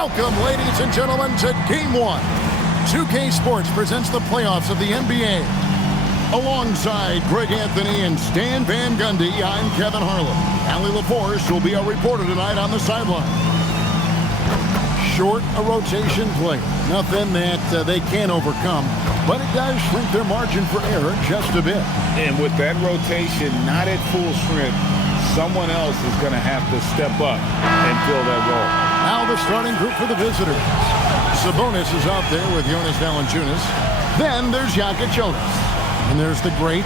Welcome, ladies and gentlemen, to Game 1. 2K Sports presents the playoffs of the NBA. Alongside Greg Anthony and Stan Van Gundy, I'm Kevin Harlan. Allie LaForce will be our reporter tonight on the sideline. Short a rotation play. Nothing that they can't overcome, but it does shrink their margin for error just a bit. And with that rotation not at full strength, someone else is going to have to step up and fill that role. Now the starting group for the visitors. Sabonis is out there with Jonas Valanciunas. Then there's Jonas. And there's the great.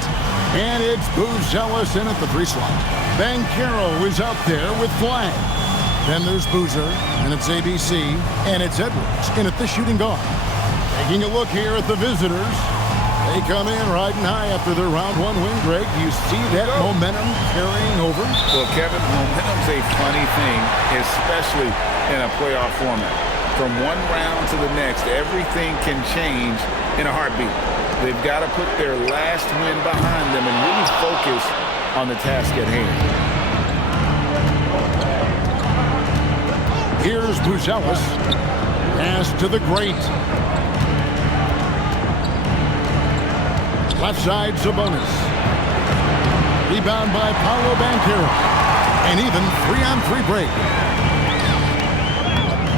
And it's Buzelis in at the 3 slot. Banchero is out there with Flag. Then there's Boozer, and it's ABC, and it's Edwards in at the shooting guard. Taking a look here at the visitors. They come in riding high after their round 1 win, Greg. You see that momentum carrying over? Well, Kevin, momentum's a funny thing, especially in a playoff format. From one round to the next, everything can change in a heartbeat. They've got to put their last win behind them and really focus on the task at hand. Here's Buzelis. Pass to the great. Left side, Sabonis. Rebound by Paolo Banchero. And even 3-on-3 break.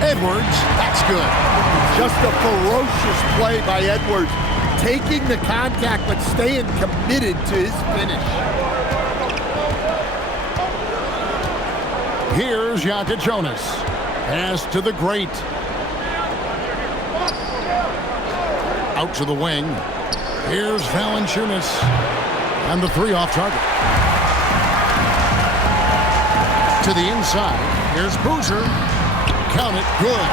Edwards, that's good. Just a ferocious play by Edwards. Taking the contact, but staying committed to his finish. Here's Jonas. Pass to the great. Out to the wing. Here's Valanciunas. And the 3 off target. To the inside. Here's Boozer. Count it. Good.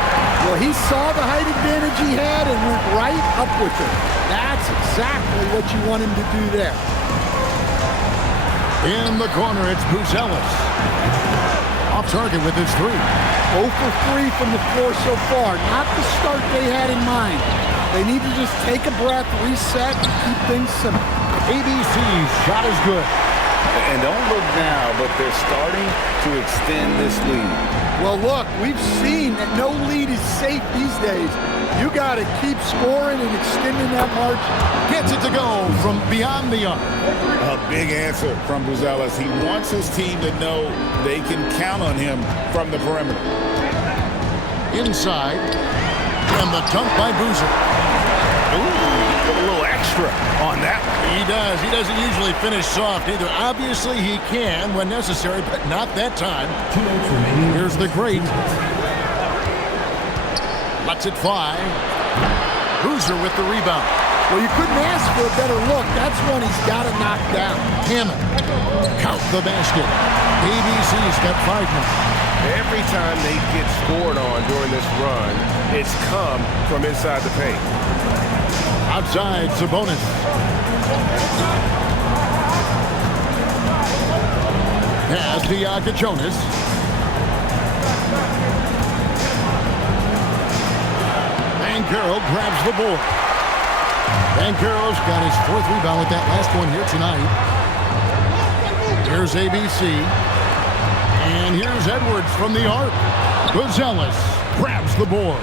Well, he saw the height advantage he had and went right up with it. That's exactly what you want him to do there. In the corner, it's Buzelis. Off target with his 3. 0 for 3 from the floor so far. Not the start they had in mind. They need to just take a breath, reset, and keep things simple. ABC's shot is good. And don't look now, but they're starting to extend this lead. Well, look, we've seen that no lead is safe these days. You got to keep scoring and extending that margin. Gets it to go from beyond the arc. A big answer from Buzelis. He wants his team to know they can count on him from the perimeter. Inside, and the dunk by Boozer. Ooh, put a little extra on that. He does. He doesn't usually finish soft either. Obviously, he can when necessary, but not that time. Here's the great. Lets it fly. Boozer with the rebound. Well, you couldn't ask for a better look. That's one he's got to knock down. Hammond. Count the basket. ABC's got 5 now. Every time they get scored on during this run, it's come from inside the paint. Outside, Sabonis. Pass to Jonas. Banchero grabs the board. Banchero's got his 4th rebound with that last one here tonight. Here's ABC. And here's Edwards from the arc. Buzelis grabs the board.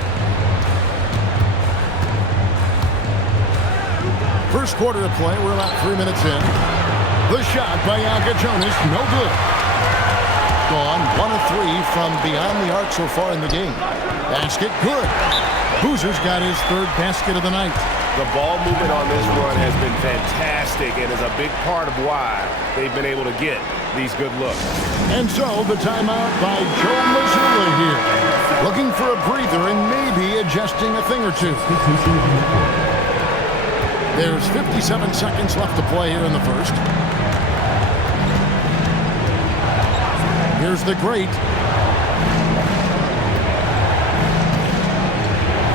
First quarter of play, we're about 3 minutes in. The shot by Jonas, no good. Gone 1 of 3 from beyond the arc so far in the game. Basket, good. Boozer's got his 3rd basket of the night. The ball movement on this run has been fantastic and is a big part of why they've been able to get these good looks. And so the timeout by Joe Mazzulla here. Looking for a breather and maybe adjusting a thing or two. There's 57 seconds left to play here in the first. Here's the great.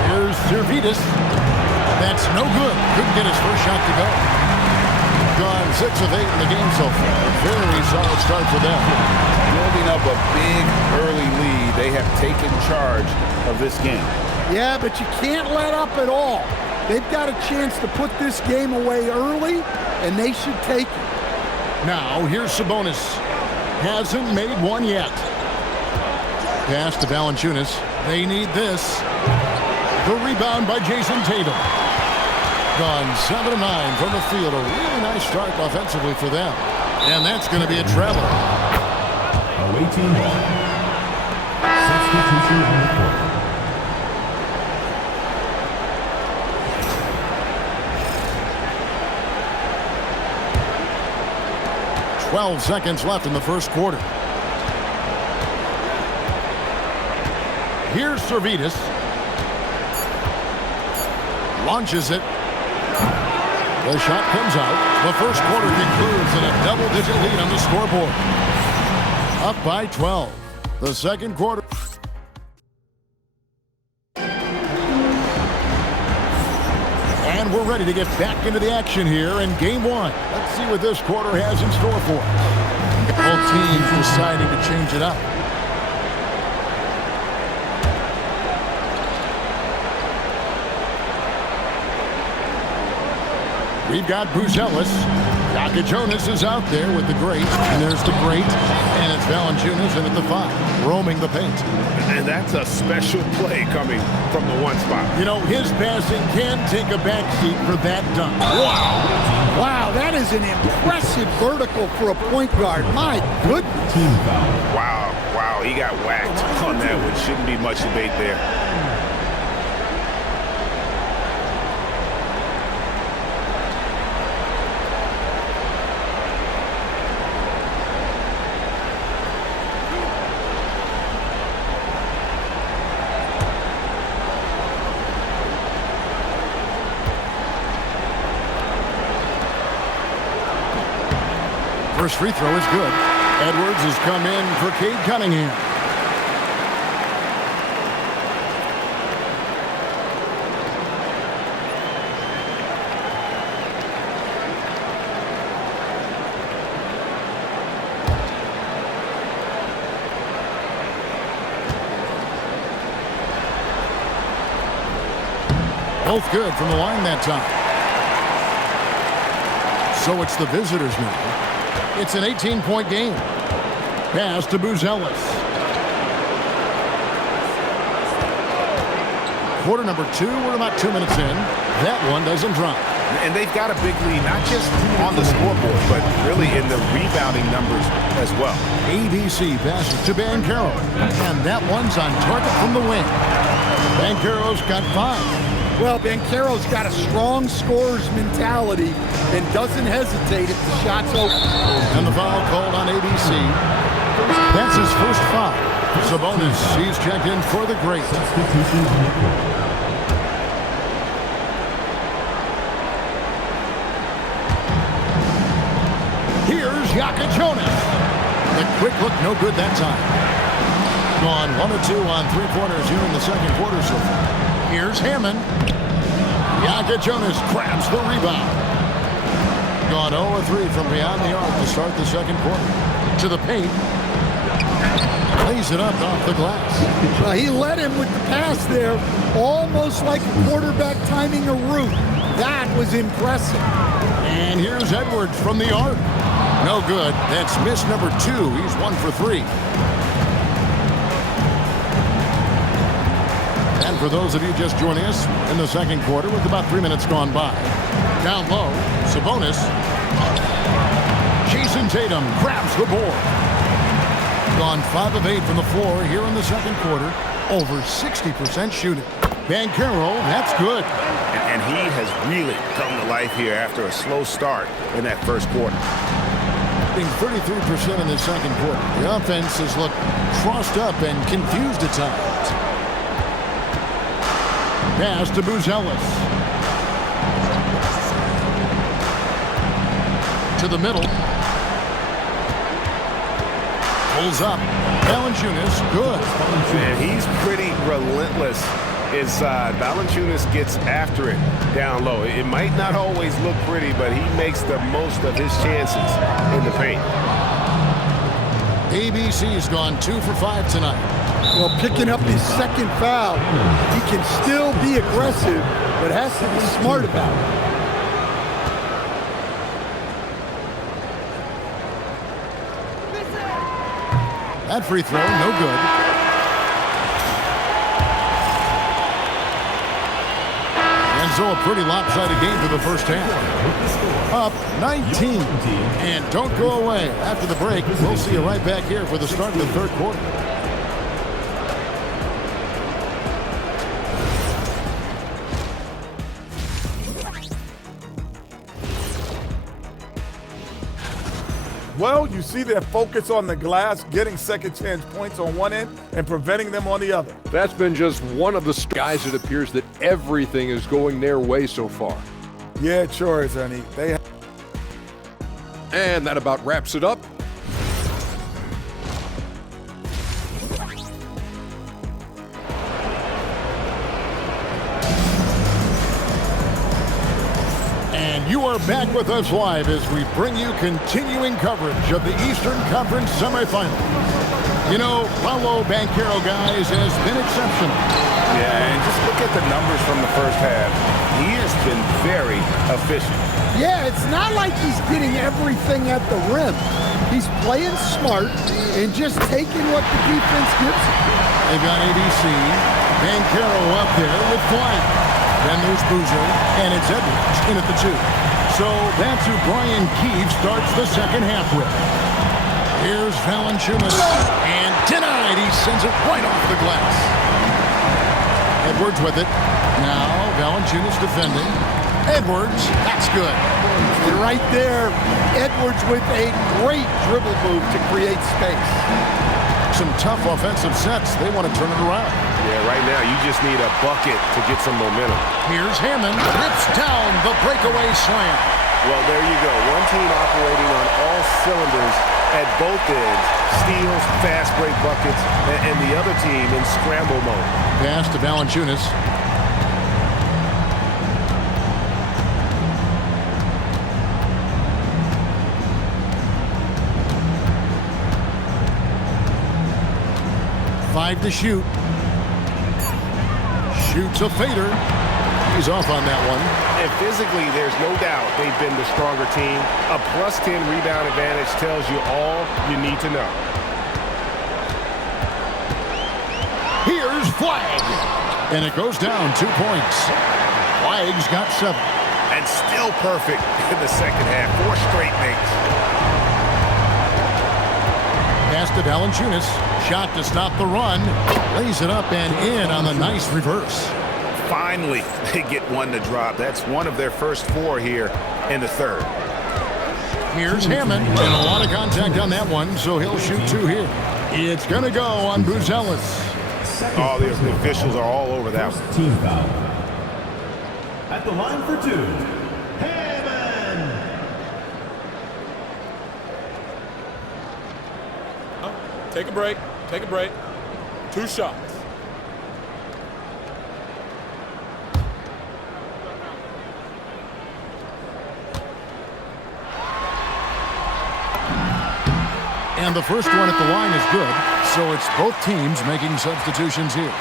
Here's Servidis. That's no good. Couldn't get his first shot to go. Gone 6 of 8 in the game so far. Very solid start for them. Building up a big early lead, they have taken charge of this game. Yeah, but you can't let up at all. They've got a chance to put this game away early, and they should take it. Now, here's Sabonis. Hasn't made one yet. Pass to Valanciunas. They need this. The rebound by Jason Tatum. Gone 7-9 from the field. A really nice start offensively for them. And that's going to be a travel. Away team ball. Substitution on the court. 12 seconds left in the first quarter. Here's Servetus. Launches it. The shot comes out. The first quarter concludes in a double-digit lead on the scoreboard. Up by 12. The second quarter. And we're ready to get back into the action here in game one. Let's see what this quarter has in store for us. Both teams deciding to change it up. We've got Buzelis. Jonas is out there with the great. And there's the great. And it's Valanciunas in at the 5, roaming the paint. And that's a special play coming from the one spot. You know, his passing can take a backseat for that dunk. Wow. Wow, that is an impressive vertical for a point guard. My goodness. Team foul. Wow, he got whacked on that one. Shouldn't be much debate there. First free throw is good. Edwards has come in for Cade Cunningham. Both good from the line that time. So it's the visitors now. It's an 18-point game. Pass to Buzelis. Quarter number 2. We're about 2 minutes in. That one doesn't drop. And they've got a big lead, not just on the scoreboard, but really in the rebounding numbers as well. ABC passes to Banchero. And that one's on target from the wing. Banchero's got 5. Well, Banchero's got a strong scorer's mentality and doesn't hesitate if the shot's open. And the foul called on ABC. That's his first foul. Sabonis, he's checked in for the great. Substitution on the court. Here's Jonas. The quick look, no good that time. Gone 1 of 2 on 3-pointers here in the second quarter so far. Here's Hammond. Jonas grabs the rebound. Gone 0 of 3 from beyond the arc to start the second quarter. To the paint. Lays it up off the glass. Well, he led him with the pass there, almost like a quarterback timing a route. That was impressive. And here's Edwards from the arc. No good. That's miss number 2. He's 1 for 3. And for those of you just joining us in the second quarter with about 3 minutes gone by. Down low, Sabonis. Jason Tatum grabs the board. Gone 5 of 8 from the floor here in the second quarter. Over 60% shooting. Banchero, that's good. And he has really come to life here after a slow start in that first quarter. Being 33% in the second quarter. The offense has looked crossed up and confused at times. Pass to Buzelis. To the middle. Pulls up. Valanciunas, good. And he's pretty relentless inside. Valanciunas gets after it down low. It might not always look pretty, but he makes the most of his chances in the paint. ABC's gone 2 for 5 tonight. Well, picking up his second foul, he can still be aggressive, but has to be smart about it. That free throw, no good. So a pretty lopsided game for the first half. Up 19. And don't go away. After the break, we'll see you right back here for the start of the third quarter. Well, you see their focus on the glass, getting second chance points on one end and preventing them on the other. That's been just one of the guys. It appears that everything is going their way so far. Yeah, it sure is, Ernie. And that about wraps it up. You are back with us live as we bring you continuing coverage of the Eastern Conference semifinal. You know, Paolo Banchero, guys, has been exceptional. Yeah, and just look at the numbers from the first half. He has been very efficient. Yeah, it's not like he's getting everything at the rim. He's playing smart and just taking what the defense gives him. They've got ABC, Banchero up there with Flag. Then there's Boozer, and it's Edwards in at the 2. So that's who Brian Keefe starts the second half with. Here's Valanciunas, and denied. He sends it right off the glass. Edwards with it. Now Valanciunas defending. Edwards, that's good. And right there, Edwards with a great dribble move to create space. Some tough offensive sets. They want to turn it around. Yeah, right now you just need a bucket to get some momentum. Here's Hammond. Rips down the breakaway slam. Well, there you go. One team operating on all cylinders at both ends. Steals, fast break buckets, and the other team in scramble mode. Pass to Valanciunas. Five to shoot. Shoots a fader. He's off on that one. And physically, there's no doubt they've been the stronger team. A plus 10 rebound advantage tells you all you need to know. Here's Flag. And it goes down 2 points. Flag's got 7. And still perfect in the second half. 4 straight makes. Pass to Valanciunas. Shot to stop the run. Lays it up and in on the nice reverse. Finally, they get one to drop. That's one of their first 4 here in the third. Here's Hammond. And a lot of contact on that one, so he'll shoot 2 here. It's going to go on Buzelis. Oh, the officials are all over that one. Team foul. At the line for 2, Hammond. Take a break. Take a break. 2 shots. And the first one at the line is good, so it's both teams making substitutions here.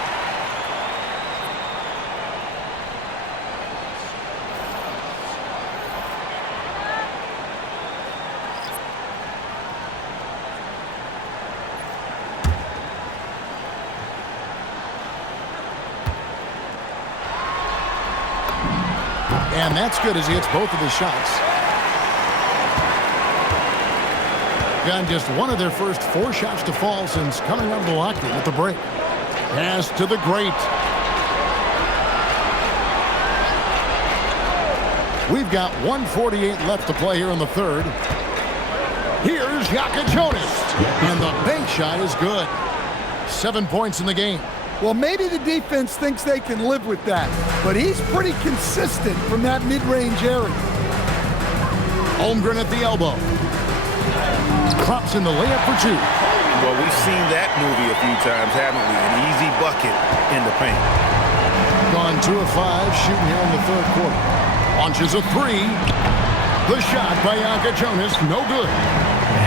And that's good as he hits both of his shots. Got just one of their first 4 shots to fall since coming out of the locker room at the break. Pass to the great. We've got 1:48 left to play here in the third. Here's Jonas. And the bank shot is good. 7 points in the game. Well, maybe the defense thinks they can live with that, but he's pretty consistent from that mid-range area. Holmgren at the elbow. Drops in the layup for 2. Well, we've seen that movie a few times, haven't we? An easy bucket in the paint. Gone 2 of 5 shooting here in the third quarter. Launches a 3. The shot by Jonas, no good.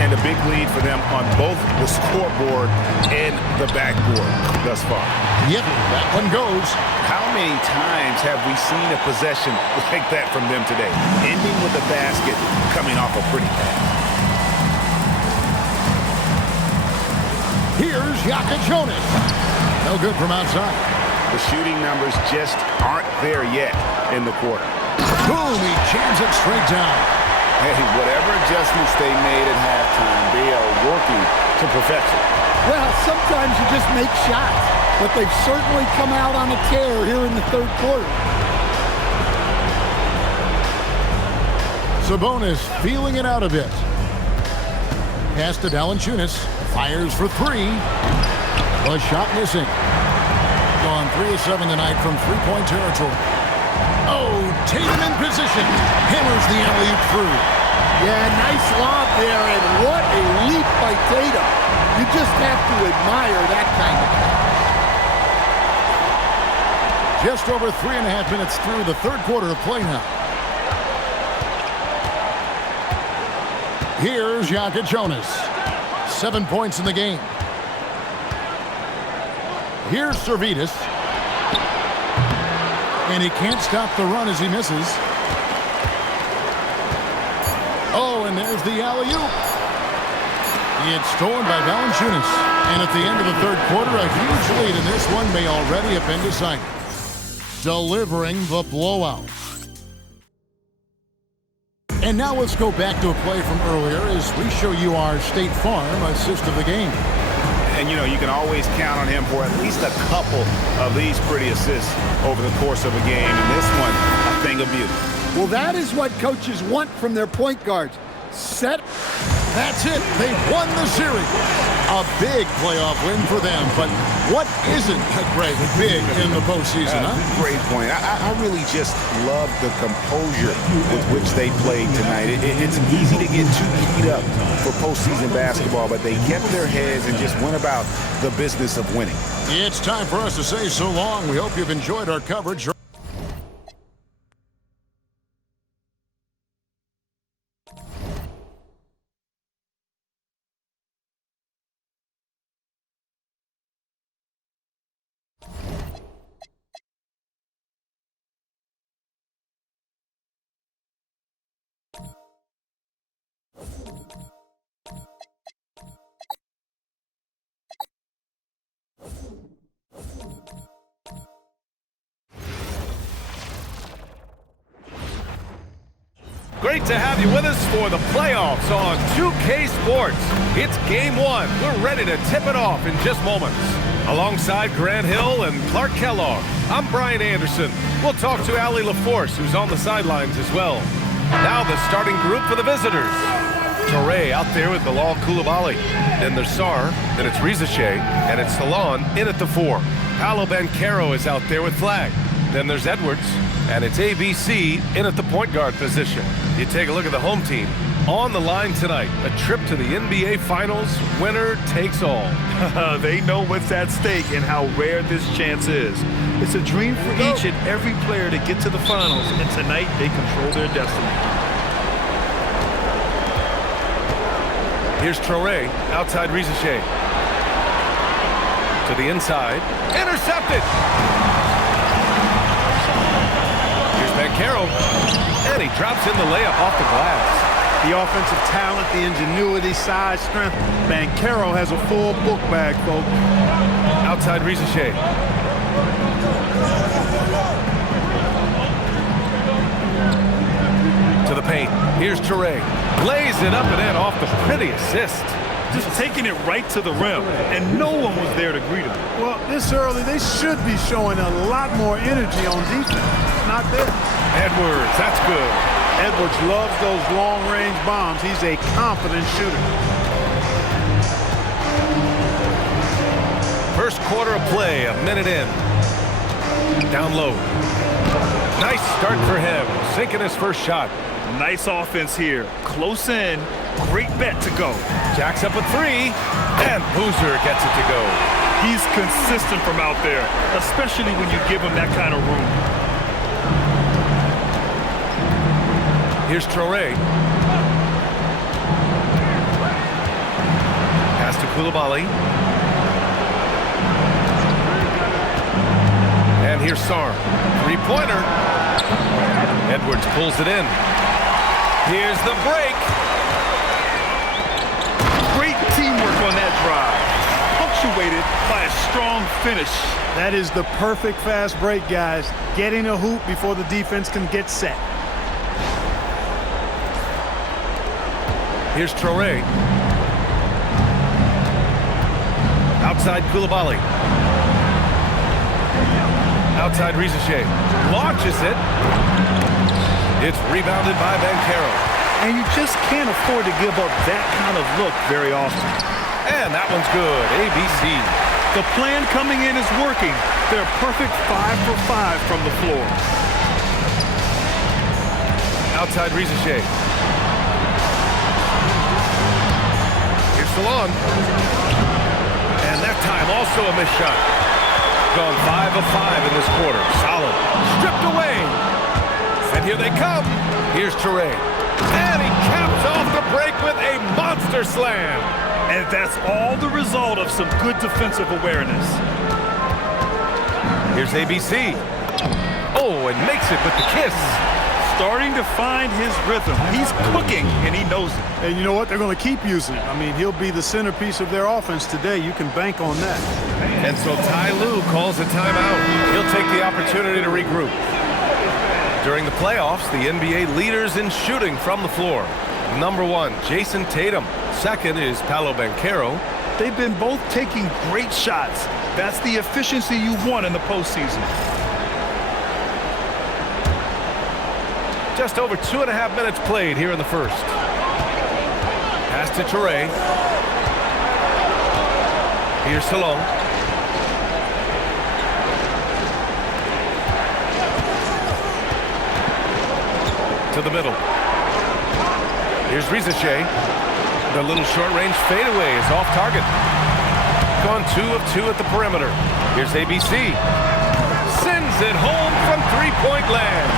And a big lead for them on both the scoreboard and the backboard thus far. Yep, that one goes. How many times have we seen a possession like that from them today? Ending with a basket, coming off a pretty pass. Here's Jonas. No good from outside. The shooting numbers just aren't there yet in the quarter. Boom, he jams it straight down. Hey, whatever adjustments they made at halftime, they are working to perfection. Well, sometimes you just make shots, but they've certainly come out on a tear here in the third quarter. Sabonis feeling it out a bit. Pass to Valanciunas. Fires for three. A shot missing. Gone 3 of 7 tonight from three-point territory. Oh, Tatum in position. Hammers the alley-oop through. Yeah, nice lob there, and what a leap by Tatum. You just have to admire that kind of play. Just over 3.5 minutes through the third quarter of play now. Here's Jonas. 7 points in the game. Here's Servetus. And he can't stop the run as he misses. Oh, and there's the alley-oop. It's stolen by Valanciunas. And at the end of the third quarter, a huge lead, and this one may already have been decided. Delivering the blowout. And now let's go back to a play from earlier as we show you our State Farm assist of the game. And, you know, you can always count on him for at least a couple of these pretty assists over the course of a game. And this one, a thing of beauty. Well, that is what coaches want from their point guards. Set. That's it. They've won the series. A big playoff win for them. But what isn't, Greg, big in the postseason, huh? Great point. I really just love the composure with which they played tonight. It's easy to get too keyed up for postseason basketball, but they kept their heads and just went about the business of winning. It's time for us to say so long. We hope you've enjoyed our coverage. Great to have you with us for the playoffs on 2K Sports. It's Game 1. We're ready to tip it off in just moments. Alongside Grant Hill and Clark Kellogg, I'm Brian Anderson. We'll talk to Allie LaForce, who's on the sidelines as well. Now the starting group for the visitors. Toure out there with Bilal Coulibaly. Then there's Sarr, then it's Rizashea, and it's Salon in at the 4. Paolo Banchero is out there with Flag. Then there's Edwards, and it's ABC in at the point guard position. You take a look at the home team. On the line tonight, a trip to the NBA Finals, winner takes all. They know what's at stake and how rare this chance is. It's a dream for each and every player to get to the finals, and tonight they control their destiny. Here's Traore, outside Rizashea. To the inside, intercepted! Here's Banchero, and he drops in the layup off the glass. The offensive talent, the ingenuity, size, strength. Banchero has a full book bag, folks. Outside Rizashea. To the paint. Here's Toure. Lays it up and in off the pretty assist. Just taking it right to the rim, and no one was there to greet him. Well, this early, they should be showing a lot more energy on defense. Not there. Edwards, that's good. Edwards loves those long-range bombs. He's a confident shooter. First quarter of play, a minute in. Down low. Nice start for him, sinking his first shot. Nice offense here. Close in. Great bet to go. Jacks up a 3, and Boozer gets it to go. He's consistent from out there, especially when you give him that kind of room. Here's Traore. Pass to Coulibaly. And here's Sarr. Three-pointer. Edwards pulls it in. Here's the break. Great teamwork on that drive. punctuated by a strong finish. That is the perfect fast break, guys. Getting a hoop before the defense can get set. Here's Traore. Outside Koulibaly. Outside Rizachet. Launches it. It's rebounded by Banchero. And you just can't afford to give up that kind of look very often. And that one's good. ABC. The plan coming in is working. They're perfect 5 for 5 from the floor. Outside Rizachet. Here's Salon. And that time also a missed shot. Gone 5 of 5 in this quarter. Solid. Stripped away. And here they come. Here's Traore. And he caps off the break with a monster slam. And that's all the result of some good defensive awareness. Here's ABC. Oh, and makes it with the kiss. Starting to find his rhythm. He's cooking, and he knows it. And you know what? They're going to keep using it. I mean, he'll be the centerpiece of their offense today. You can bank on that. And so Ty Lue calls a timeout. He'll take the opportunity to regroup. During the playoffs, the NBA leaders in shooting from the floor. Number 1, Jason Tatum. Second is Paolo Banchero. They've been both taking great shots. That's the efficiency you want in the postseason. Just over 2.5 minutes played here in the first. Pass to Traore. Here's Salon. To the middle. Here's Rizachet. The little short-range fadeaway is off target. Gone 2 of 2 at the perimeter. Here's ABC. Sends it home from three-point land.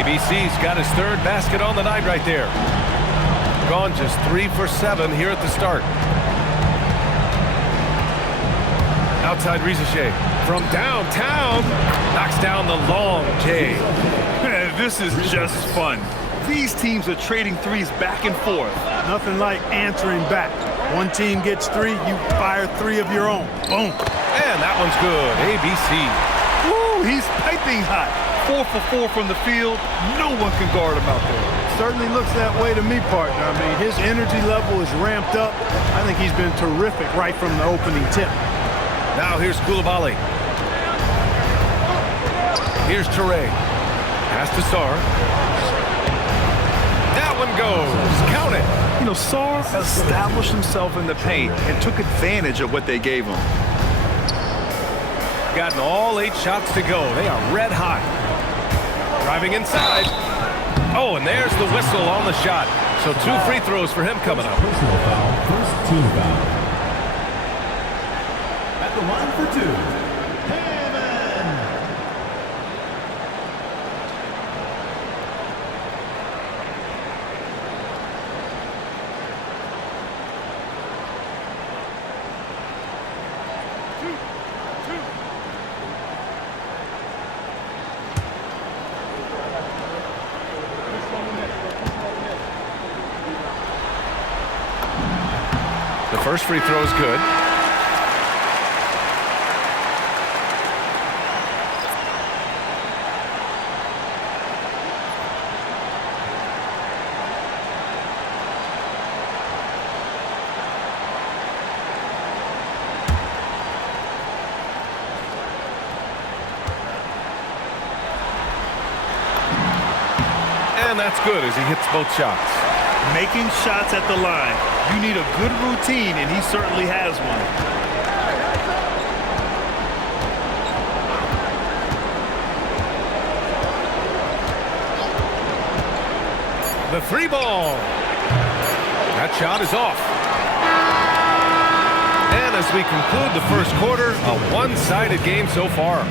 ABC's got his third basket on the night right there. Gone just 3 for 7 here at the start. Outside Rizachet. From downtown. Knocks down the long J. This is just fun. These teams are trading threes back and forth. Nothing like answering back. One team gets 3, you fire 3 of your own. Boom. And that one's good. ABC. Woo, he's piping hot. 4 for 4 from the field. No one can guard him out there. Certainly looks that way to me, partner. I mean, his energy level is ramped up. I think he's been terrific right from the opening tip. Now here's Koulibaly. Here's Traore. Pass to Sarr. That one goes. Count it. You know, Sarr established himself in the paint and took advantage of what they gave him. Gotten all 8 shots to go. They are red hot. Driving inside. Oh, and there's the whistle on the shot. So 2 free throws for him coming up. Personal foul, first team foul. At the line for 2, Hammond. The first free throw is good. And that's good as he hits both shots. Making shots at the line. You need a good routine, and he certainly has one. The 3 ball. That shot is off. And as we conclude the first quarter, a one-sided game so far.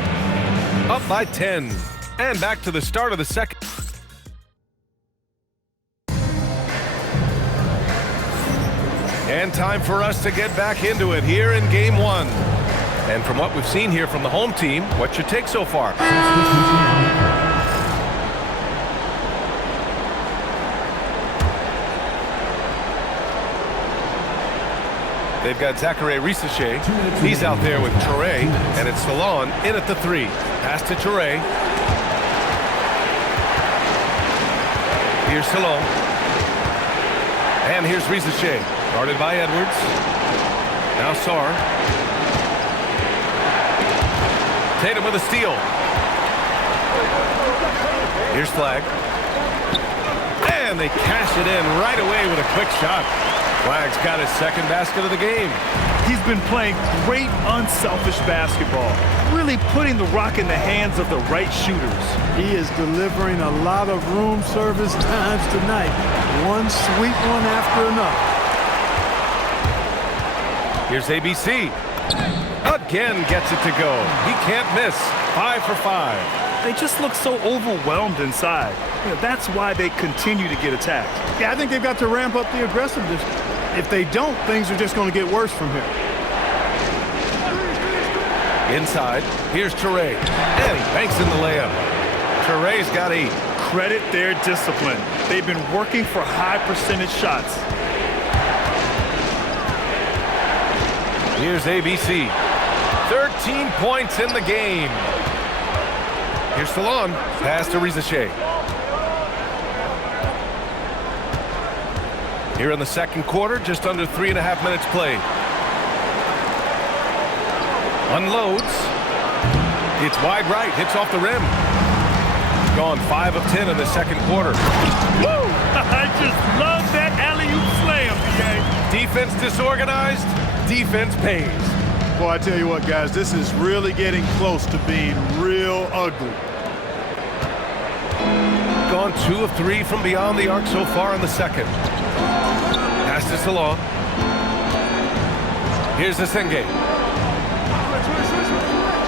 Up by 10. And back to the start of the second. And time for us to get back into it here in game 1. And from what we've seen here from the home team, what's your take so far? They've got Zachary Risache. He's out there with Toure, and it's Salon in at the 3. Pass to Toure. Here's Salon. And here's Risache. Guarded by Edwards. Now Sarr. Tatum with a steal. Here's Flag. And they cash it in right away with a quick shot. Flag's got his second basket of the game. He's been playing great unselfish basketball, really putting the rock in the hands of the right shooters. He is delivering a lot of room service times tonight. One sweet one after another. Here's ABC. Again gets it to go. He can't miss. 5 for 5. They just look so overwhelmed inside. That's why they continue to get attacked. Yeah, I think they've got to ramp up the aggressiveness. If they don't, things are just going to get worse from here. Inside, here's Toure. And he banks in the layup. Toure's got 8. Credit their discipline. They've been working for high percentage shots. Here's ABC. 13 points in the game. Here's Salon. Pass to Risache. Here in the second quarter, just under 3.5 minutes played. Unloads. It's wide right. Hits off the rim. Gone 5 of 10 in the second quarter. Woo! I just love that alley-oop slam, DA. Defense disorganized. Defense pays. Boy, I tell you what, guys, this is really getting close to being real ugly. Gone 2 of 3 from beyond the arc so far in the second. Pass to Salon. Here's Asenge.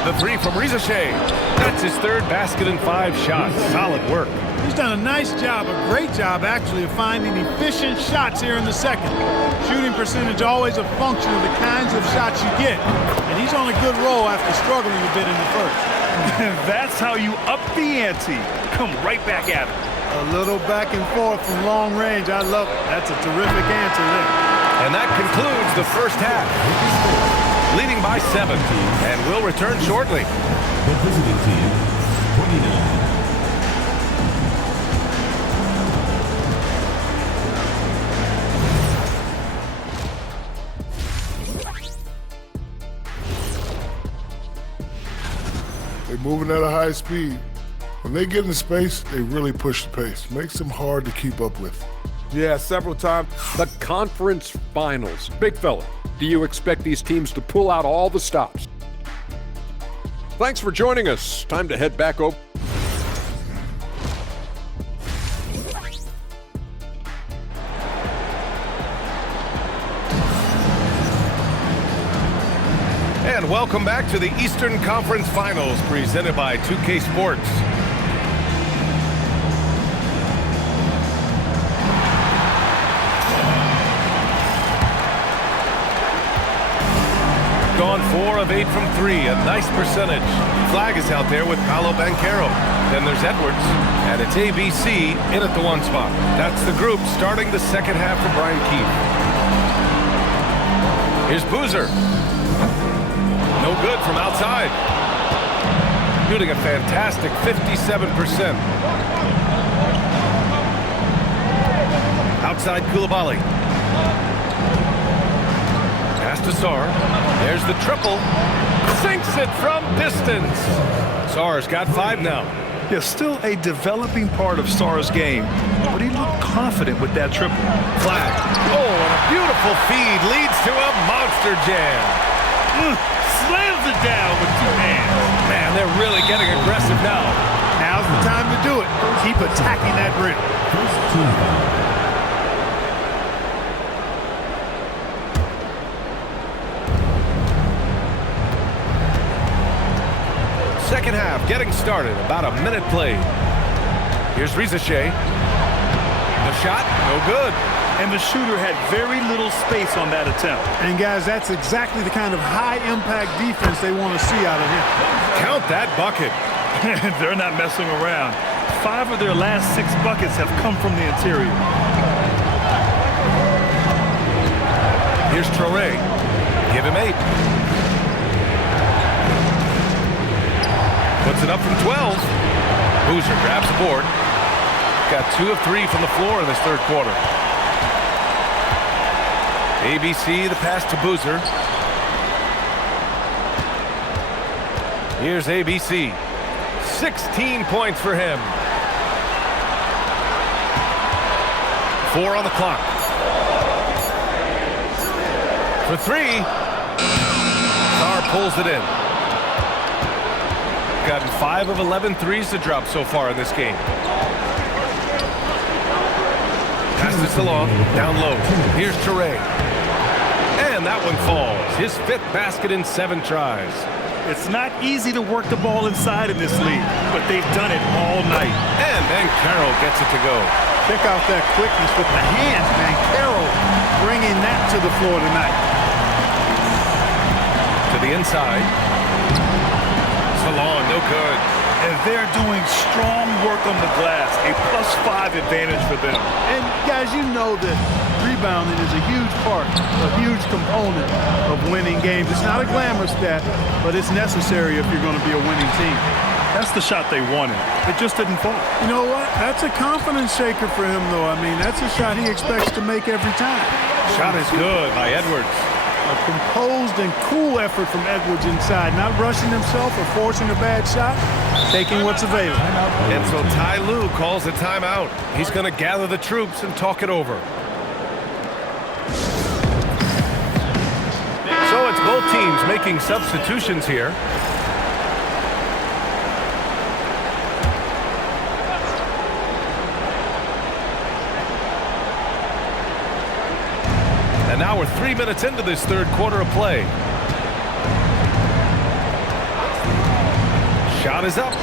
The 3 from Risache. That's his third basket in 5 shots. Solid work. He's done a nice job, a great job actually, of finding efficient shots here in the second. Shooting percentage always a function of the kinds of shots you get. And he's on a good roll after struggling a bit in the first. That's how you up the ante. Come right back at him. A little back and forth from long range. I love it. That's a terrific answer there. And that concludes the first half. Leading by 7. And we'll return shortly. The visiting team, 29. They're moving at a high speed. When they get in space, they really push the pace. Makes them hard to keep up with. Yeah, several times. The conference finals. Big fella, do you expect these teams to pull out all the stops? Thanks for joining us. Time to head back over. And welcome back to the Eastern Conference Finals presented by 2K Sports. Gone 4 of 8 from 3, a nice percentage. Flag is out there with Paolo Banchero. Then there's Edwards, and it's ABC in at the 1 spot. That's the group starting the second half for Brian Keefe. Here's Boozer. No good from outside. Shooting a fantastic 57%. Outside Koulibaly. Pass to Sarr. There's the triple. Sinks it from distance. Sarr's got 5 now. Yeah, still a developing part of Sarr's game, but he looked confident with that triple. Flag. Oh, and a beautiful feed leads to a monster jam. Slams it down with 2 hands. Man, they're really getting aggressive now. Now's the time to do it. Keep attacking that rim. First team foul. Second half getting started. About a minute played. Here's Risache. The shot, no good. And the shooter had very little space on that attempt. And guys, that's exactly the kind of high-impact defense they want to see out of him. Count that bucket. They're not messing around. 5 of their last 6 buckets have come from the interior. Here's Toure. night. Puts it up from 12. Boozer grabs the board. Got 2 of 3 from the floor in this third quarter. ABC, the pass to Boozer. Here's ABC. 16 points for him. 4 on the clock. For 3. Carr pulls it in. Gotten 5 of 11 threes to drop so far in this game. Pass this along, down low. Here's Toure. And that one falls. His 5th basket in 7 tries. It's not easy to work the ball inside in this league, but they've done it all night. And Carroll gets it to go. Check out that quickness with the hands, man. Carroll bringing that to the floor tonight. To the inside. Salon, no good. And they're doing strong work on the glass, a +5 advantage for them. And guys, you know that rebounding is a huge part, a huge component of winning games. It's not a glamour stat, but it's necessary if you're going to be a winning team. That's the shot they wanted. It just didn't fall. You know what? That's a confidence shaker for him, though. I mean, that's a shot he expects to make every time. Shot is good by Edwards. A composed and cool effort from Edwards inside, not rushing himself or forcing a bad shot, taking what's available. And so Ty Lue calls a timeout. He's going to gather the troops and talk it over. So it's both teams making substitutions here. And now we're 3 minutes into this third quarter of play. Shot is up.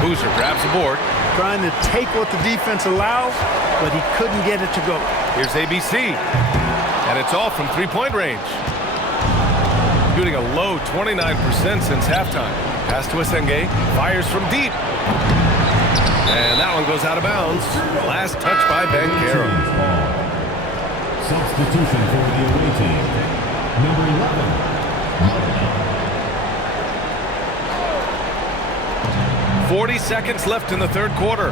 Boozer grabs the board. Trying to take what the defense allows, but he couldn't get it to go. Here's ABC. And it's all from three-point range. Shooting a low 29% since halftime. Pass to Asenge. Fires from deep. And that one goes out of bounds. Last touch by Carroll. Substitution for the away team. Number 11. 40 seconds left in the third quarter.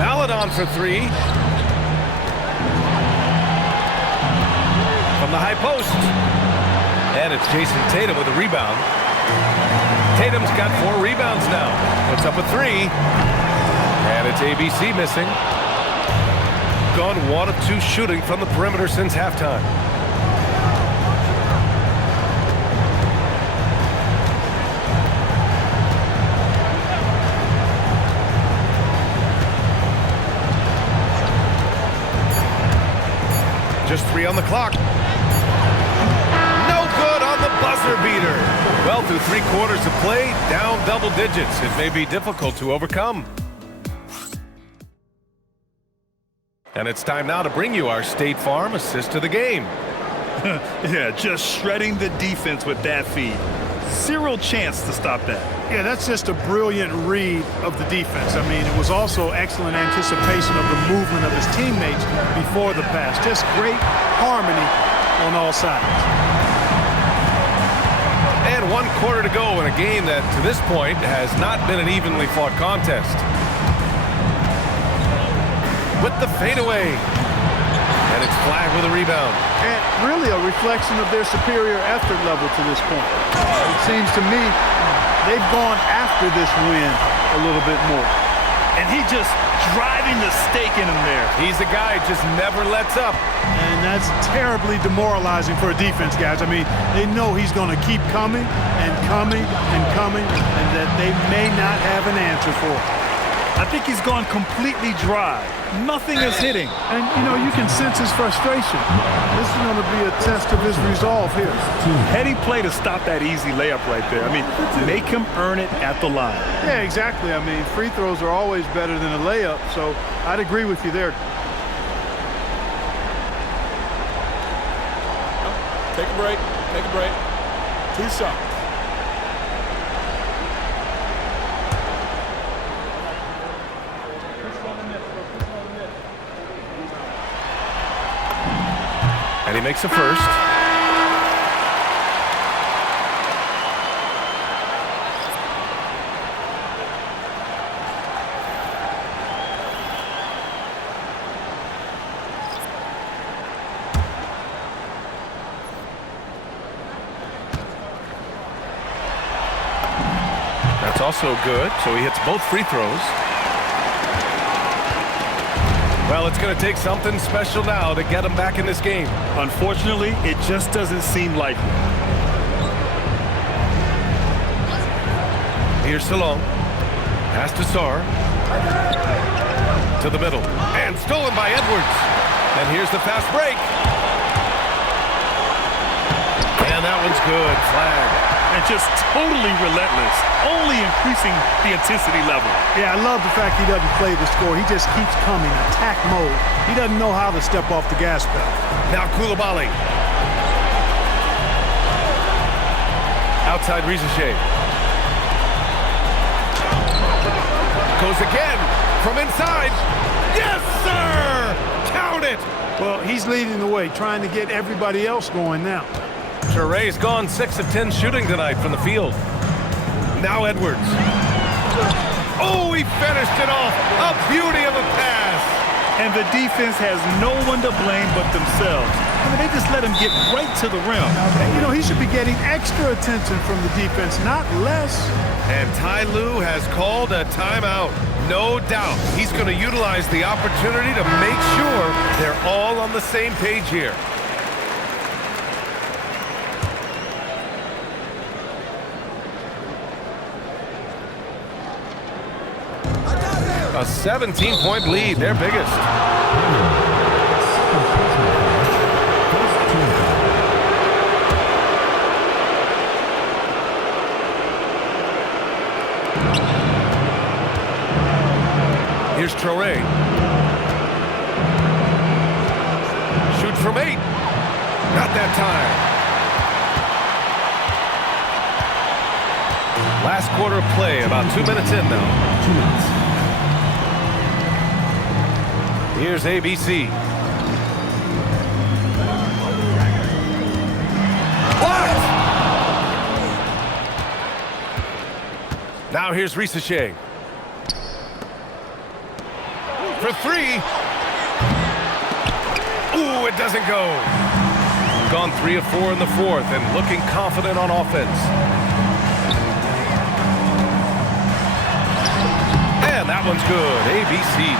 Maladon for 3. From the high post. And it's Jason Tatum with a rebound. Tatum's got 4 rebounds now. Puts up a 3. And it's ABC missing. Gone 1 of 2 shooting from the perimeter since halftime. Just 3 on the clock. No good on the buzzer beater. Well, through 3 quarters of play, down double digits. It may be difficult to overcome. And it's time now to bring you our State Farm assist of the game. Yeah, just shredding the defense with that feed. Zero chance to stop that. Yeah, that's just a brilliant read of the defense. I mean, it was also excellent anticipation of the movement of his teammates before the pass. Just great harmony on all sides. And 1 quarter to go in a game that, to this point, has not been an evenly fought contest. With the fadeaway. And it's flagged with a rebound. And really a reflection of their superior effort level to this point. It seems to me they've gone after this win a little bit more. And he just driving the stake in him there. He's a guy who just never lets up. And that's terribly demoralizing for a defense, guys. I mean, they know he's going to keep coming and coming and coming, and that they may not have an answer for it. I think he's gone completely dry. Nothing is hitting. And, you know, you can sense his frustration. This is going to be a test of his resolve here. Heady play to stop that easy layup right there. I mean, make him earn it at the line. Yeah, exactly. I mean, free throws are always better than a layup, so I'd agree with you there. Take a break. Take a break. 2 shots. And he makes a first. That's also good, so he hits both free throws. Well, it's going to take something special now to get him back in this game. Unfortunately, it just doesn't seem likely. Here's Salon. Pass to Sarr. To the middle. And stolen by Edwards. And here's the fast break. And that one's good. Flag. And just totally relentless, only increasing the intensity level. Yeah, I love the fact he doesn't play the score. He just keeps coming, attack mode. He doesn't know how to step off the gas pedal. Now Koulibaly. Outside Rizachet. Goes again from inside. Yes, sir! Count it! Well, he's leading the way, trying to get everybody else going now. Touré's gone 6 of 10 shooting tonight from the field. Now Edwards. Oh, he finished it off. A beauty of a pass. And the defense has no one to blame but themselves. I mean, they just let him get right to the rim. You know, he should be getting extra attention from the defense, not less. And Ty Lue has called a timeout. No doubt he's going to utilize the opportunity to make sure they're all on the same page here. A 17-point lead, their biggest. Here's Touré. Shoots from 8. Not that time. Last quarter of play, about 2 minutes in now. 2 minutes. Here's ABC. Blocked! Now here's Rizachet. For 3. Ooh, it doesn't go. Gone 3 of 4 in the fourth and looking confident on offense. And that one's good. ABC.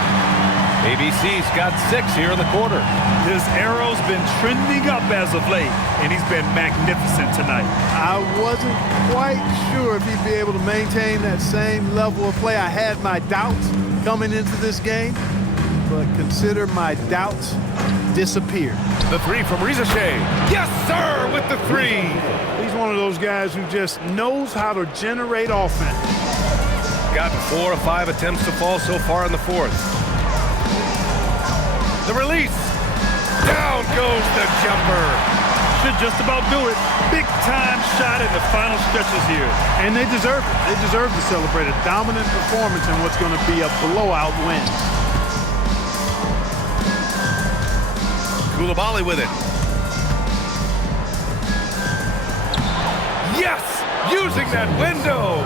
ABC's got 6 here in the quarter. His arrow's been trending up as of late, and he's been magnificent tonight. I wasn't quite sure if he'd be able to maintain that same level of play. I had my doubts coming into this game, but consider my doubts disappeared. The 3 from Rizachet. Yes, sir, with the 3. He's one of those guys who just knows how to generate offense. Got 4 of 5 attempts to fall so far in the fourth. The release. Down goes the jumper. Should just about do it. Big time shot in the final stretches here. And they deserve it. They deserve to celebrate a dominant performance in what's going to be a blowout win. Koulibaly with it. Yes! Using that window.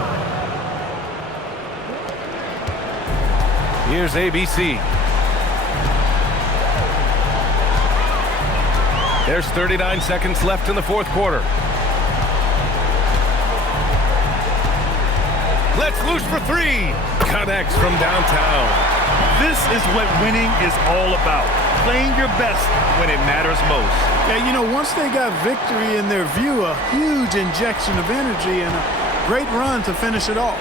Here's ABC. There's 39 seconds left in the fourth quarter. Let's loose for 3. Connects from downtown. This is what winning is all about. Playing your best when it matters most. Yeah, you know, once they got victory in their view, a huge injection of energy and a great run to finish it off.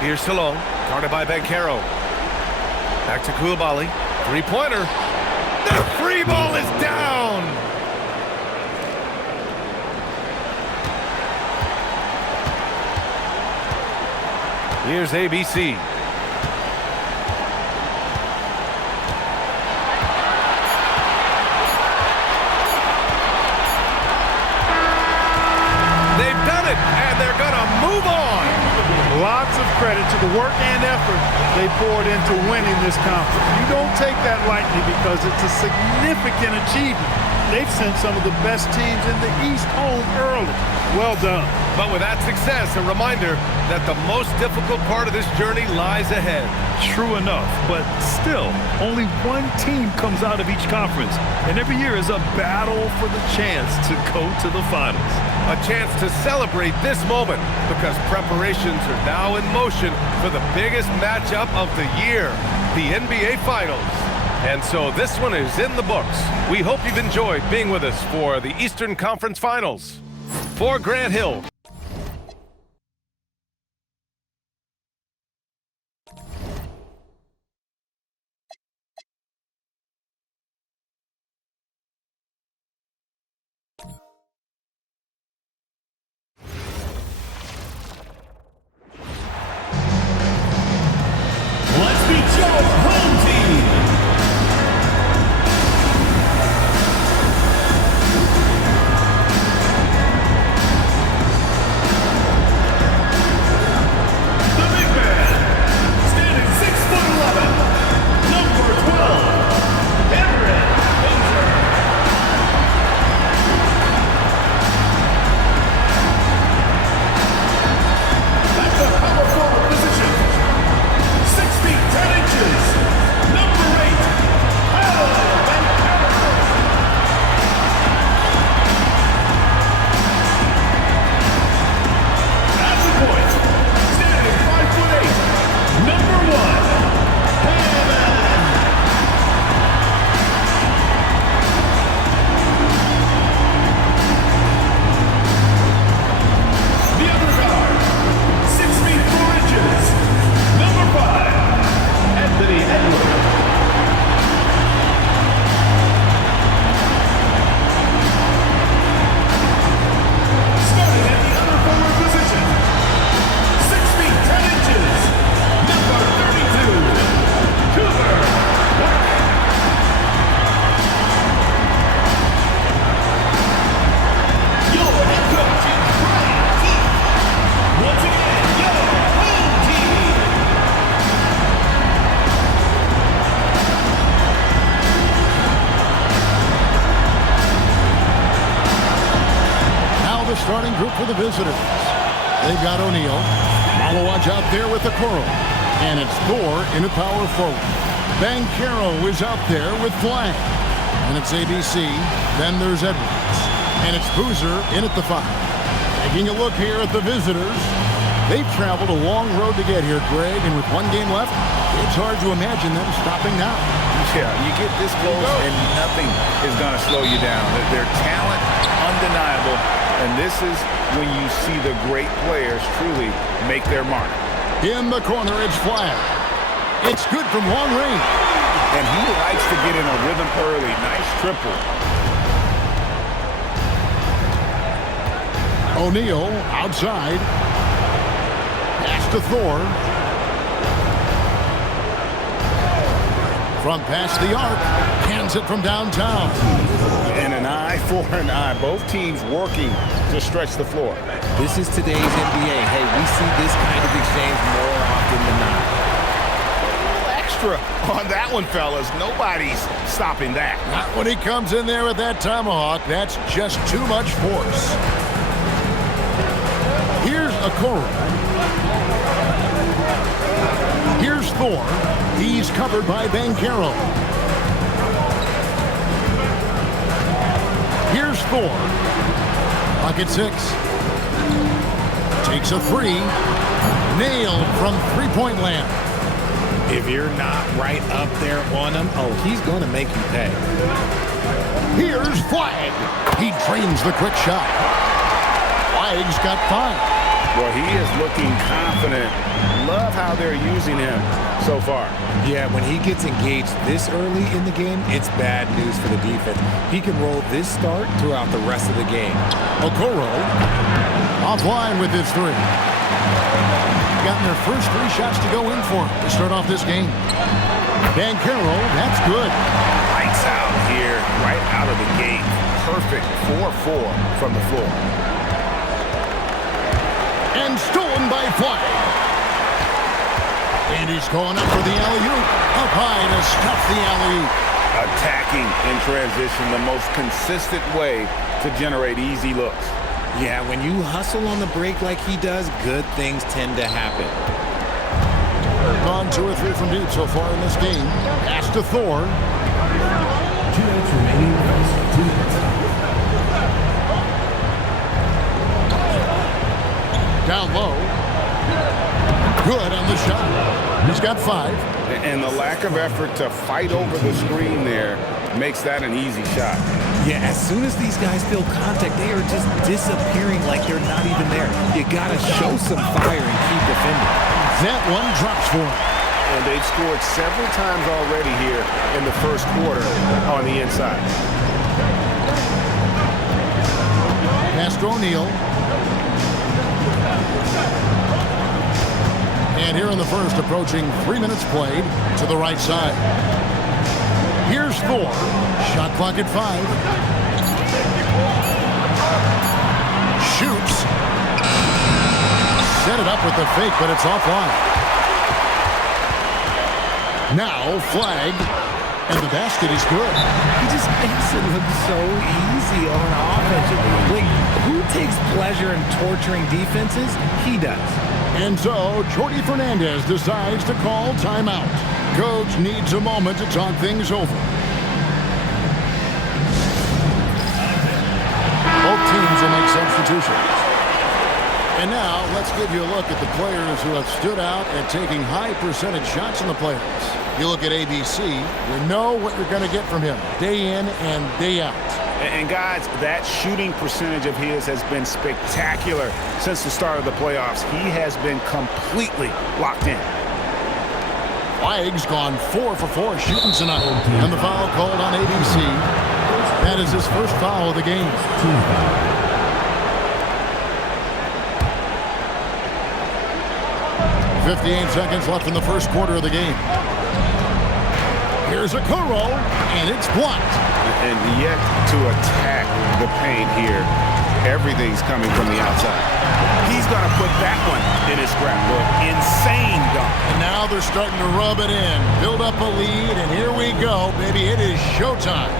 Here's Salon, guarded by Banchero. Back to Koulibaly. 3-pointer. The free ball is down. Here's ABC. They've done it, and they're going to move on. Lots of credit to the work and effort they poured into winning this conference. You don't take that lightly because it's a significant achievement. they've sent some of the best teams in the East home early. Well done. But with that success, a reminder that the most difficult part of this journey lies ahead. True enough, but still, only one team comes out of each conference, and every year is a battle for the chance to go to the finals. A chance to celebrate this moment because preparations are now in motion for the biggest matchup of the year, the NBA Finals. And so this one is in the books. We hope you've enjoyed being with us for the Eastern Conference Finals. For Grant Hill. Let's meet your home team. The big man, standing 6'11", number 12, Everett Windsor. At the power forward position, 6 feet 10 inches, number 8, at the point, standing 5'8", number 1, the other guard, 6 feet 4 inches, number 5, Anthony Edwards. Starting at the other forward position, 6 feet 10 inches, number 32, Cooper White. Your head coach is Brian Keith. Once again, your home team. Now the starting group for the visitors. They've got O'Neal, Malawaj out there with the Coral, and it's Thor in at power forward. Banchero is out there with Flag, and it's ABC. Then there's Edwards, and it's Boozer in at the 5. Taking a look here at the visitors. They've traveled a long road to get here, Greg, and with one game left, it's hard to imagine them stopping now. Yeah, you get this close and nothing is going to slow you down. Their talent, undeniable, and this is when you see the great players truly make their mark. In the corner, it's Flag. It's good from long range. And he likes to get in a rhythm early. Nice triple. O'Neal outside. Pass to Thor. Front past the arc. Hands it from downtown. And an eye for an eye. Both teams working to stretch the floor. This is today's NBA. Hey, we see this kind of exchange more often than not. Extra on that one, fellas. Nobody's stopping that. Not when he comes in there with that tomahawk. That's just too much force. Here's Okoro. Here's Thor. He's covered by Banchero. Here's Thor. Pocket 6. Takes a 3. Nailed from three-point land. If you're not right up there on him, oh, he's going to make you pay. Here's Flag. He drains the quick shot. Flag's got 5. Well, he is looking confident. Love how they're using him so far. Yeah, when he gets engaged this early in the game, it's bad news for the defense. He can roll this start throughout the rest of the game. Okoro offline with his 3. Gotten their first 3 shots to go in for him to start off this game. Banchero, that's good. Lights out here, right out of the gate. Perfect 4-4 from the floor. And stolen by Flag. And he's going up for the alley-oop. Up high to stuff the alley-oop. Attack blocking in transition, the most consistent way to generate easy looks. Yeah, when you hustle on the break like he does, good things tend to happen. Gone 2 or 3 from deep so far in this game. Pass to Thor. 2 minutes remaining. 2 minutes. Down low. Good on the shot. He's got 5. And the lack of effort to fight over the screen there makes that an easy shot. Yeah, as soon as these guys feel contact, they are just disappearing like they're not even there. You gotta show some fire and keep defending. That one drops for him. And they've scored several times already here in the first quarter on the inside. Pass to O'Neal. And here in the first, approaching 3 minutes played to the right side. Here's Thor. Shot clock at 5. Shoots. Set it up with the fake, but it's offline. Now flag, and the basket is good. He just makes it look so easy on offense. Like, who takes pleasure in torturing defenses? He does. And so, Jordi Fernandez decides to call timeout. Coach needs a moment to talk things over. Both teams will make substitutions. And now, let's give you a look at the players who have stood out at taking high percentage shots in the playoffs. You look at ABC, you know what you're going to get from him day in and day out. And guys, that shooting percentage of his has been spectacular since the start of the playoffs. He has been completely locked in. Flag's gone 4 for 4 shooting tonight. And the foul called on ABC. That is his first foul of the game. 58 seconds left in the first quarter of the game. Here's a Okoro, and it's blocked. And yet to attack the paint here, everything's coming from the outside. He's going to put that one in his scrapbook. Insane dunk. And now they're starting to rub it in, build up a lead, and here we go, baby. It is showtime.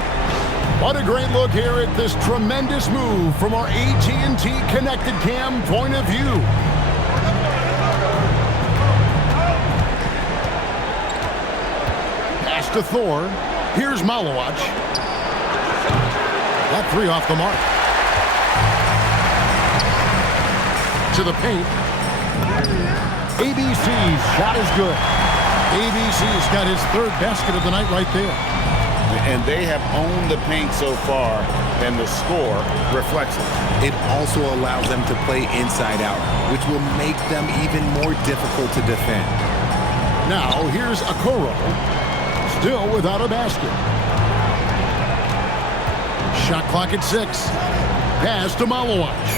What a great look here at this tremendous move from our AT&T Connected Cam point of view. Pass to Thor. Here's Malowacz. That 3 off the mark. To the paint. ABC's shot is good. ABC's got his 3rd basket of the night right there. And they have owned the paint so far, and the score reflects it. It also allows them to play inside out, which will make them even more difficult to defend. Now, here's Okoro. Still without a basket. Shot clock at 6. Pass to Malowacz.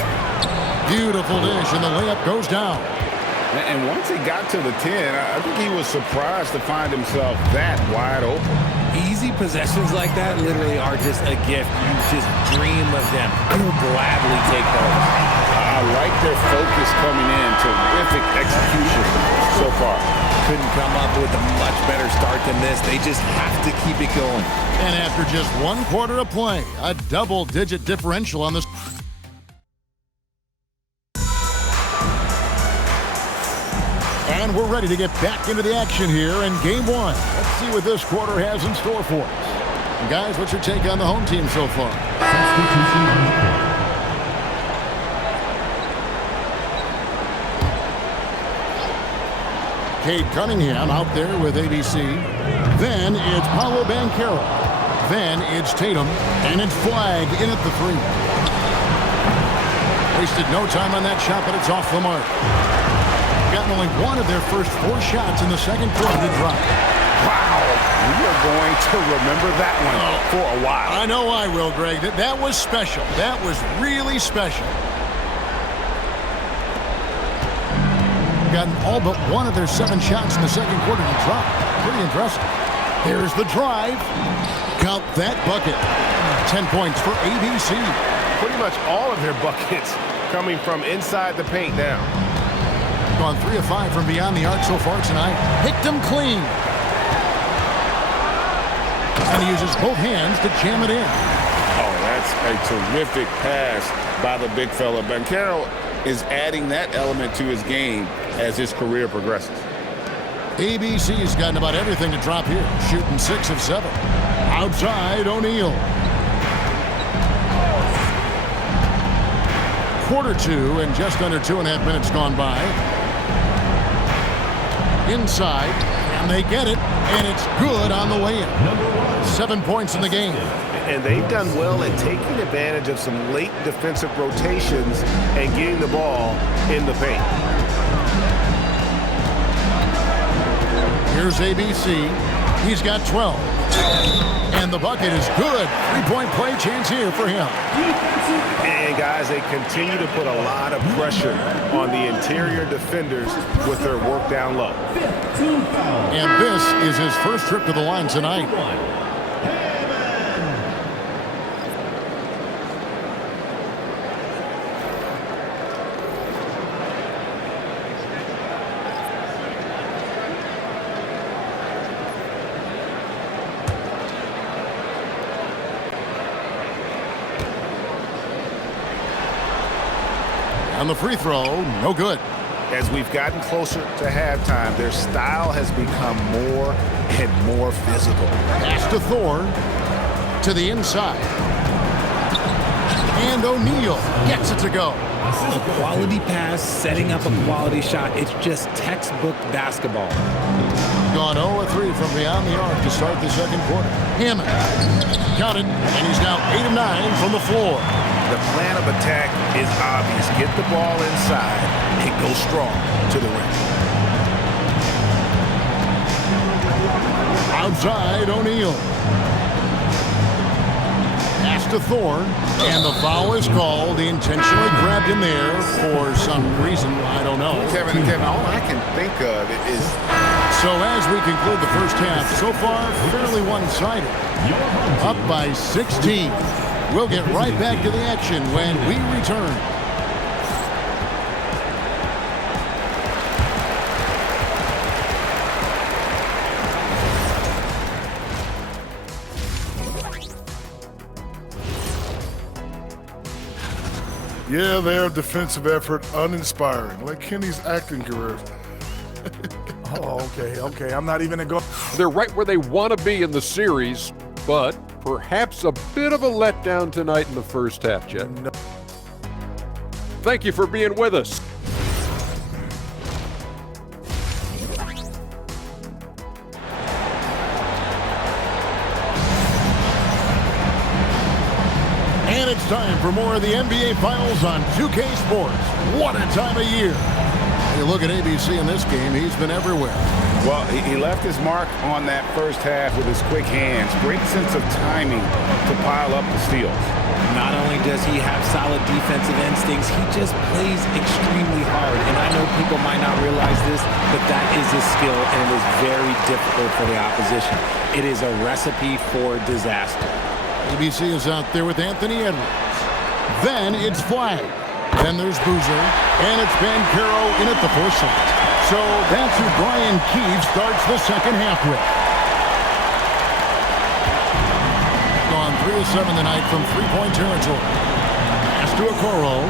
Beautiful dish, and the layup goes down. And once he got to the 10, I think he was surprised to find himself that wide open. Easy possessions like that literally are just a gift. You just dream of them. You'll gladly take those. I like their focus coming in. Terrific execution so far. Couldn't come up with a much better start than this. They just have to keep it going. And after just 1 quarter of play, a double-digit differential on this. And we're ready to get back into the action here in Game 1. Let's see what this quarter has in store for us. And guys, what's your take on the home team so far? Cade Cunningham out there with ABC. Then it's Paolo Banchero. Then it's Tatum. And it's Flag in at the 3. Wasted no time on that shot, but it's off the mark. Gotten only 1 of their first 4 shots in the second quarter to drop. Wow. We are going to remember that one for a while. I know I will, Greg. That was special. That was really special. Gotten all but 1 of their 7 shots in the second quarter to drop. Pretty impressive. There's the drive. Count that bucket. 10 points for ABC. Pretty much all of their buckets coming from inside the paint now. Gone 3 of 5 from beyond the arc so far tonight. Picked them clean. And he uses both hands to jam it in. Oh, that's a terrific pass by the big fella. Banchero is adding that element to his game as his career progresses. ABC's gotten about everything to drop here, shooting 6 of 7. Outside, O'Neal. Quarter 2 and just under 2.5 minutes gone by. Inside, and they get it, and it's good on the way in. 7 points in the game. And they've done well at taking advantage of some late defensive rotations and getting the ball in the paint. Here's ABC. He's got 12. And the bucket is good. 3-point play chance here for him. And guys, they continue to put a lot of pressure on the interior defenders with their work down low. And this is his first trip to the line tonight. On the free throw, no good. As we've gotten closer to halftime, their style has become more and more physical. Pass to Thor, to the inside. And O'Neal gets it to go. A quality pass, setting up a quality shot. It's just textbook basketball. Gone 0 of 3 from beyond the arc to start the second quarter. Hammond, count it, and he's now 8 of 9 from the floor. The plan of attack is obvious. Get the ball inside and go strong to the rim. Outside, O'Neal. Pass to Thor, and the foul is called. He intentionally grabbed him there for some reason. I don't know. Kevin, all I can think of is... So as we conclude the first half, so far, fairly one-sided. Up by 16. We'll get right back to the action when we return. Yeah, their defensive effort uninspiring, like Kenny's acting career. Oh, okay. I'm not even going to go. They're right where they want to be in the series, but perhaps a bit of a letdown tonight in the first half, Jet. No. Thank you for being with us. And it's time for more of the NBA Finals on 2K Sports. What a time of year. You look at ABC in this game, he's been everywhere. Well, he left his mark on that first half with his quick hands. Great sense of timing to pile up the steals. Not only does he have solid defensive instincts, he just plays extremely hard. And I know people might not realize this, but that is his skill, and it is very difficult for the opposition. It is a recipe for disaster. ABC is out there with Anthony Edwards. Then it's Flag. Then there's Boozer. And it's Banchero in at the foresight. So that's who Brian Keefe starts the second half with. Gone 3 of 7 tonight from three-point territory. Pass to Okoro.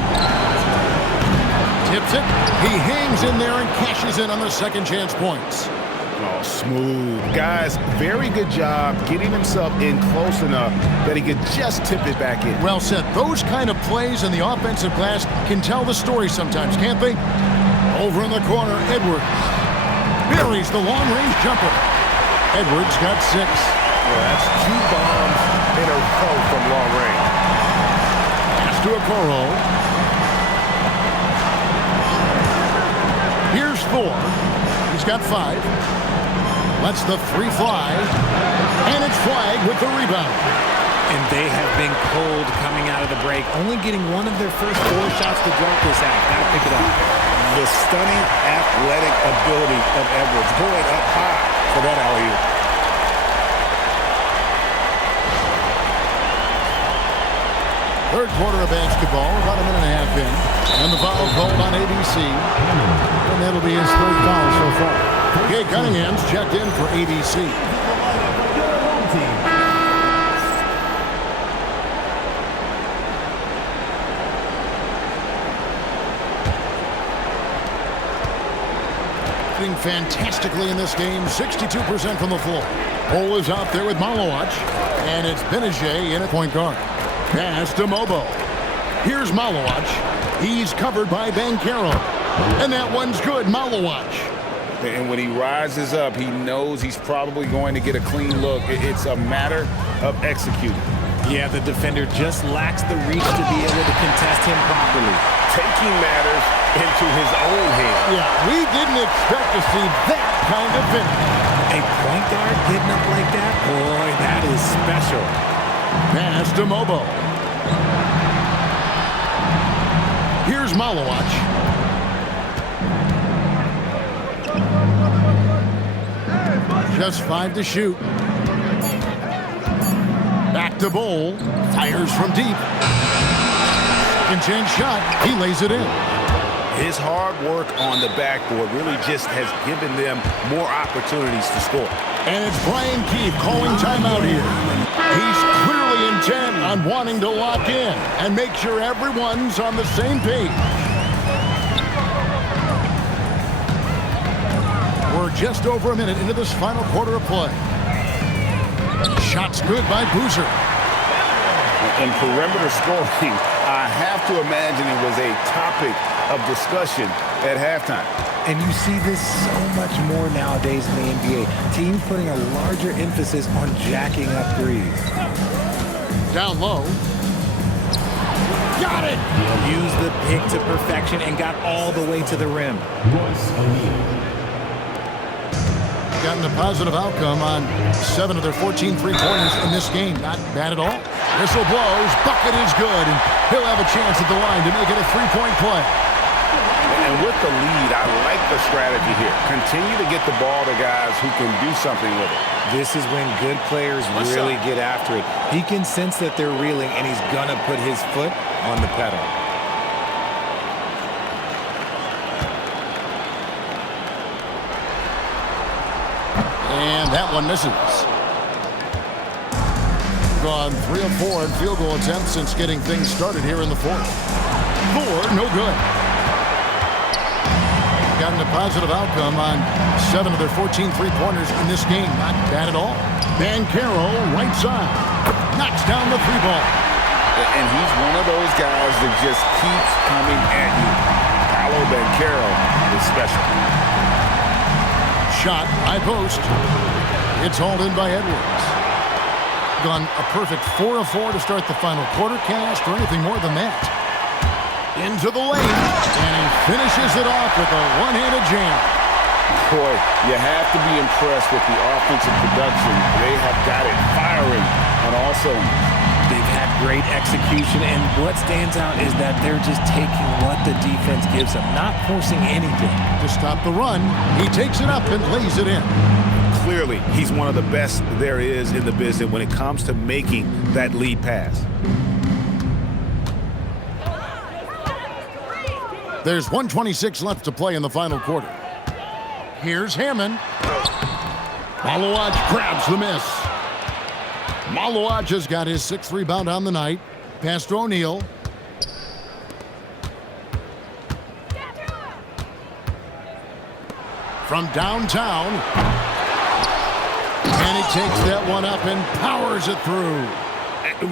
Tips it. He hangs in there and cashes in on the second chance points. Oh, smooth. Guys, very good job getting himself in close enough that he could just tip it back in. Well said. Those kind of plays in the offensive glass can tell the story sometimes, can't they? Over in the corner, Edwards buries the long-range jumper. Edwards got 6. Well, that's 2 bombs in a row from long range. Pass to Okoro. Here's Thor. He's got 5. Lets the 3 fly. And it's Flag with the rebound. And they have been cold coming out of the break, only getting one of their first 4 shots to drop this out. Gotta pick it up. The stunning athletic ability of Edwards going up high for that alley-oop. Third quarter of basketball, about a minute and a half in. And the foul called on ABC. And that'll be his 3rd foul so far. Jay Cunningham's checked in for ABC. shooting fantastically in this game, 62% from the floor. Cole is out there with Malowacz, and it's Benajay in at point guard. Pass to Mobo. Here's Malowacz. He's covered by Banchero. And that one's good, Malowacz. And when he rises up, he knows he's probably going to get a clean look. It's a matter of executing. Yeah, the defender just lacks the reach to be able to contest him properly. Taking matters into his own hands. Yeah, we didn't expect to see that kind of finish. A point guard getting up like that? Boy, that is special. Pass to Mobo. Here's Malowacz. Just 5 to shoot. Back to Bowl. Fires from deep. Second chance shot. He lays it in. His hard work on the backboard really just has given them more opportunities to score. And it's Brian Keefe calling timeout here. He's clearly intent on wanting to lock in and make sure everyone's on the same page. We're just over a minute into this final quarter of play. Shot's good by Boozer. In perimeter scoring, I have to imagine it was a topic of discussion at halftime. And you see this so much more nowadays in the NBA. Teams putting a larger emphasis on jacking up threes. Down low. Got it! Used the pick to perfection and got all the way to the rim. Gotten a positive outcome on 7 of their 14 three-pointers in this game. Not bad at all. Whistle blows, bucket is good, and he'll have a chance at the line to make it a three-point play. And with the lead, I like the strategy here. Continue to get the ball to guys who can do something with it. This is when good players really get after it. He can sense that they're reeling, and he's going to put his foot on the pedal. And that one misses. Gone 3 of 4 in field goal attempts since getting things started here in the fourth. 4, no good. Gotten a positive outcome on 7 of their 14 three-pointers in this game. Not bad at all. Banchero, right side. Knocks down the three ball. And he's one of those guys that just keeps coming at you. Paolo Banchero is special. Shot, high post. It's hauled in by Edwards. Gone a perfect 4 of 4 to start the final quarter. Can't ask for anything more than that. Into the lane, and he finishes it off with a one-handed jam. Boy, you have to be impressed with the offensive production. They have got it firing on all cylinders. They've had great execution, and what stands out is that they're just taking what the defense gives them, not forcing anything. To stop the run, he takes it up and lays it in. Clearly, he's one of the best there is in the business when it comes to making that lead pass. There's 1:26 left to play in the final quarter. Here's Hammond. Malowacz grabs the miss. Malowacz has got his 6th rebound on the night. Pass to O'Neal. From downtown. And he takes that one up and powers it through.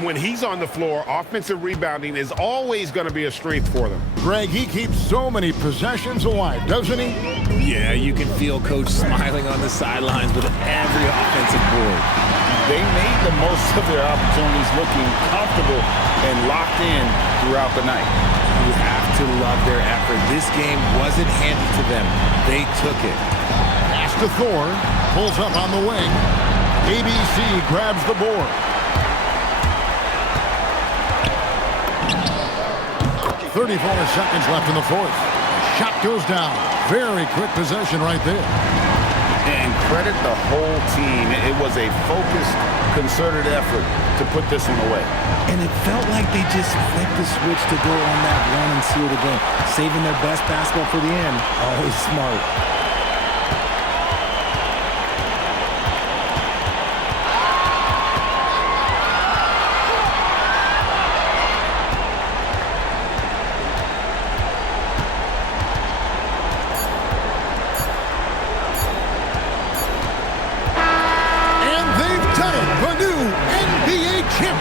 When he's on the floor, offensive rebounding is always going to be a strength for them. Greg, he keeps so many possessions alive, doesn't he? Yeah, you can feel Coach smiling on the sidelines with every offensive board. They made the most of their opportunities, looking comfortable and locked in throughout the night. You have to love their effort. This game wasn't handed to them. They took it. Pass to Thor. Pulls up on the wing. ABC grabs the board. 34 seconds left in the fourth. Shot goes down. Very quick possession right there. And credit the whole team. It was a focused, concerted effort to put this one away. And it felt like they just flipped the switch to go on that run and seal the game. Saving their best basketball for the end. Always smart.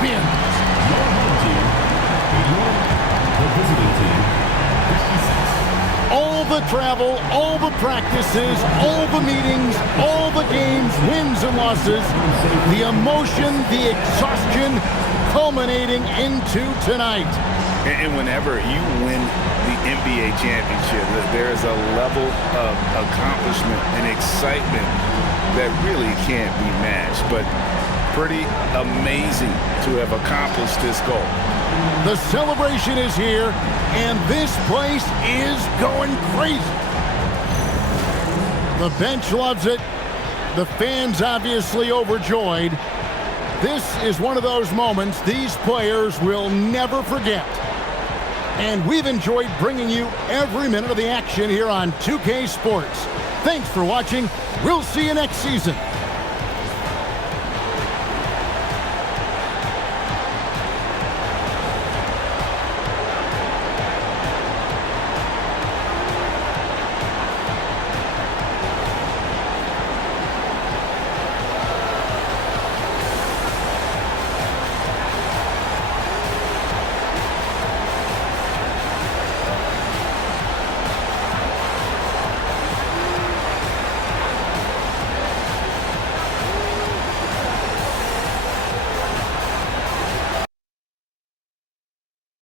champions. Your home team, the visiting team, All the travel, all the practices, all the meetings, all the games, wins and losses, the emotion, the exhaustion, culminating into tonight. And whenever you win the NBA championship, there is a level of accomplishment and excitement that really can't be matched. But pretty amazing to have accomplished this goal. The celebration is here, and this place is going crazy. The bench loves it. The fans obviously overjoyed. This is one of those moments these players will never forget. And we've enjoyed bringing you every minute of the action here on 2K Sports. Thanks for watching. We'll see you next season.